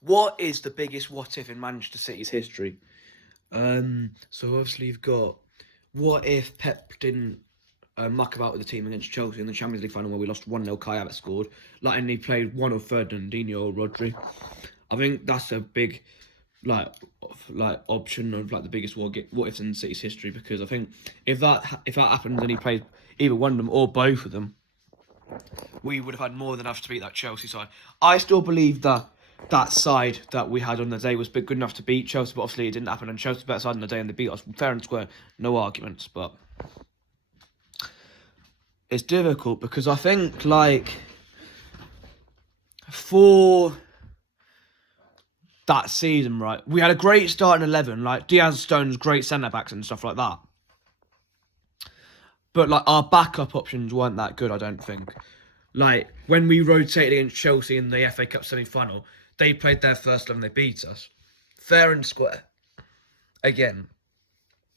What is the biggest what if in Manchester City's history? So obviously you've got what if Pep didn't muck about with the team against Chelsea in the Champions League final where we lost 1-0, Kai Havertz scored, like, and he played one of Fernandinho or Rodri. I think that's a big like option of like the biggest what ifs in City's history, because I think if that happens and he played either one of them or both of them, we would have had more than enough to beat that Chelsea side. I still believe that that side that we had on the day was good enough to beat Chelsea, but obviously it didn't happen, and Chelsea was better side on the day and they beat us fair and square, no arguments. But it's difficult because I think, like, for that season, right, we had a great start in 11, like Diaz, Stones, great centre-backs and stuff like that. But, like, our backup options weren't that good, I don't think. Like, when we rotated against Chelsea in the FA Cup semi-final, they played their first 11, they beat us. Fair and square. Again.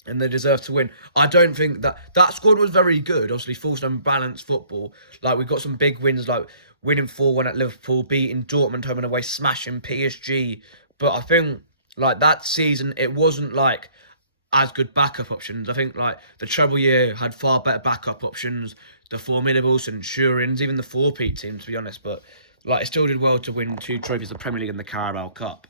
And they deserve to win. I don't think that squad was very good. Obviously, full some balanced football. Like, we got some big wins, like winning 4-1 at Liverpool, beating Dortmund home and away, smashing PSG. But I think, like, that season, it wasn't, like, as good backup options. I think, like, the treble year had far better backup options. The formidable Centurions, even the four-peat team, to be honest. But, like, it still did well to win 2 trophies, the Premier League and the Carabao Cup.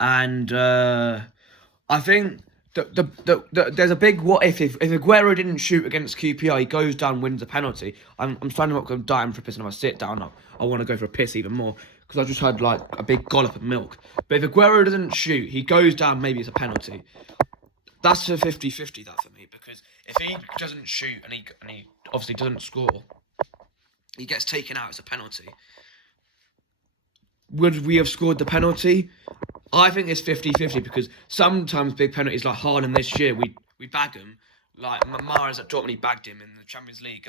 And I think there's a big what if Aguero didn't shoot against QPR, he goes down, wins a penalty. I'm standing up because I'm dying for a piss, and if I sit down, I want to go for a piss even more because I just had like a big gollop of milk. But if Aguero doesn't shoot, he goes down, maybe it's a penalty. That's a 50-50 that for me, because if he doesn't shoot and he obviously doesn't score, he gets taken out, it's a penalty. Would we have scored the penalty? I think it's 50-50 because sometimes big penalties like Haaland this year, we bag him. Like Mahrez at Dortmund, he bagged him in the Champions League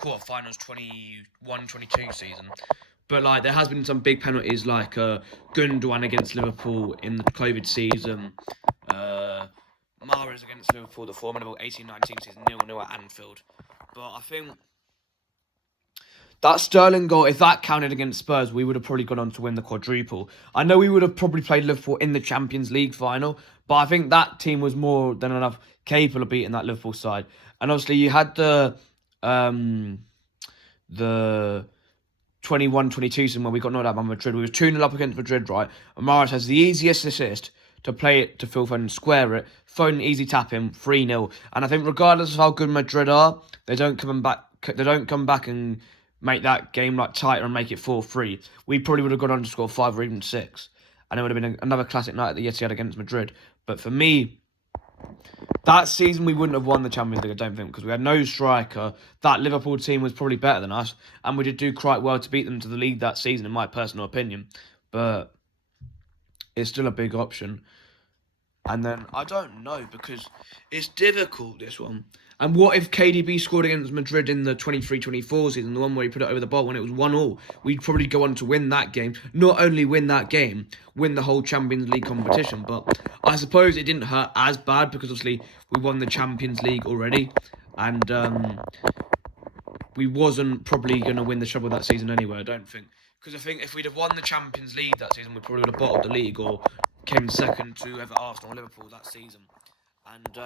quarterfinals 21-22 season. But like there has been some big penalties like Gundogan against Liverpool in the COVID season. Mahrez against Liverpool, the formidable 18-19 season, 0-0 at Anfield. But I think that Sterling goal, if that counted against Spurs, we would have probably gone on to win the quadruple. I know we would have probably played Liverpool in the Champions League final, but I think that team was more than enough capable of beating that Liverpool side. And obviously you had the 21-22 season where we got knocked out by Madrid. We were 2-0 up against Madrid, right? And Mahrez has the easiest assist to play it to Phil Foden, square it, Foden easy tap him, 3-0. And I think regardless of how good Madrid are, they don't come back and make that game like tighter and make it 4-3. We probably would have gone on to score 5 or even 6. And it would have been another classic night at the Etihad against Madrid. But for me, that season we wouldn't have won the Champions League, I don't think, because we had no striker. That Liverpool team was probably better than us, and we did do quite well to beat them to the league that season, in my personal opinion. But it's still a big option. And then, I don't know, because it's difficult, this one. And what if KDB scored against Madrid in the 23-24 season, the one where he put it over the bar when it was 1-1? We'd probably go on to win that game. Not only win that game, win the whole Champions League competition. But I suppose it didn't hurt as bad because obviously we won the Champions League already. And we wasn't probably going to win the treble that season anyway, I don't think. Because I think if we'd have won the Champions League that season, we probably would have bottled the league or came second to either Arsenal or Liverpool that season. And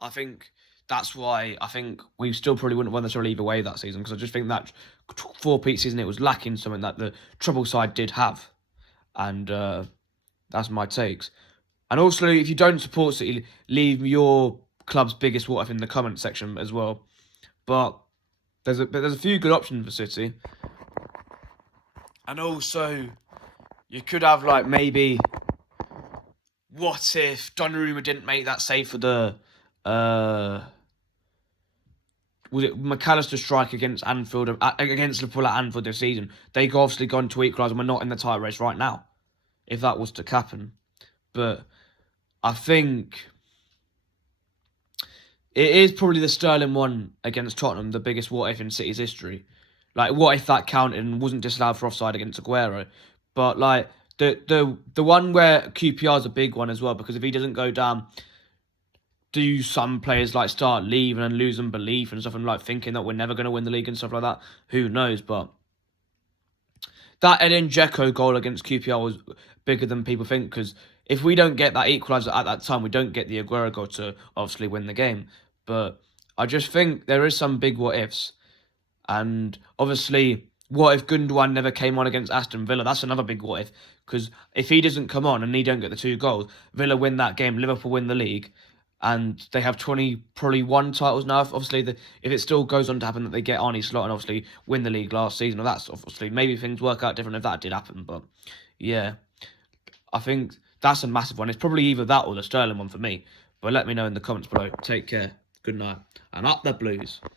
I think that's why I think we still probably wouldn't have won the treble either way that season, because I just think that 4-peat season, it was lacking something that the treble side did have. And that's my takes. And also, if you don't support City, leave your club's biggest what if in the comment section as well. But there's a few good options for City. And also, you could have like maybe, what if Donnarumma didn't make that save for the was it McAllister strike against Anfield against Liverpool at Anfield this season? They've obviously gone to equalise and we're not in the title race right now, if that was to happen. But I think it is probably the Sterling one against Tottenham, the biggest what if in City's history. Like, what if that counted and wasn't disallowed for offside against Aguero? But like the one where QPR is a big one as well, because if he doesn't go down, do some players like start leaving and losing belief and stuff, and like thinking that we're never going to win the league and stuff like that? Who knows? But that Edin Dzeko goal against QPR was bigger than people think, because if we don't get that equaliser at that time, we don't get the Aguero goal to obviously win the game. But I just think there is some big what ifs. And obviously, what if Gundogan never came on against Aston Villa? That's another big what if. Because if he doesn't come on and he don't get the 2 goals, Villa win that game, Liverpool win the league, and they have 21 titles now. Obviously, if it still goes on to happen that they get Arne Slot and obviously win the league last season, well, that's obviously, maybe things work out different if that did happen. But yeah, I think that's a massive one. It's probably either that or the Sterling one for me. But let me know in the comments below. Take care. Good night. And up the Blues.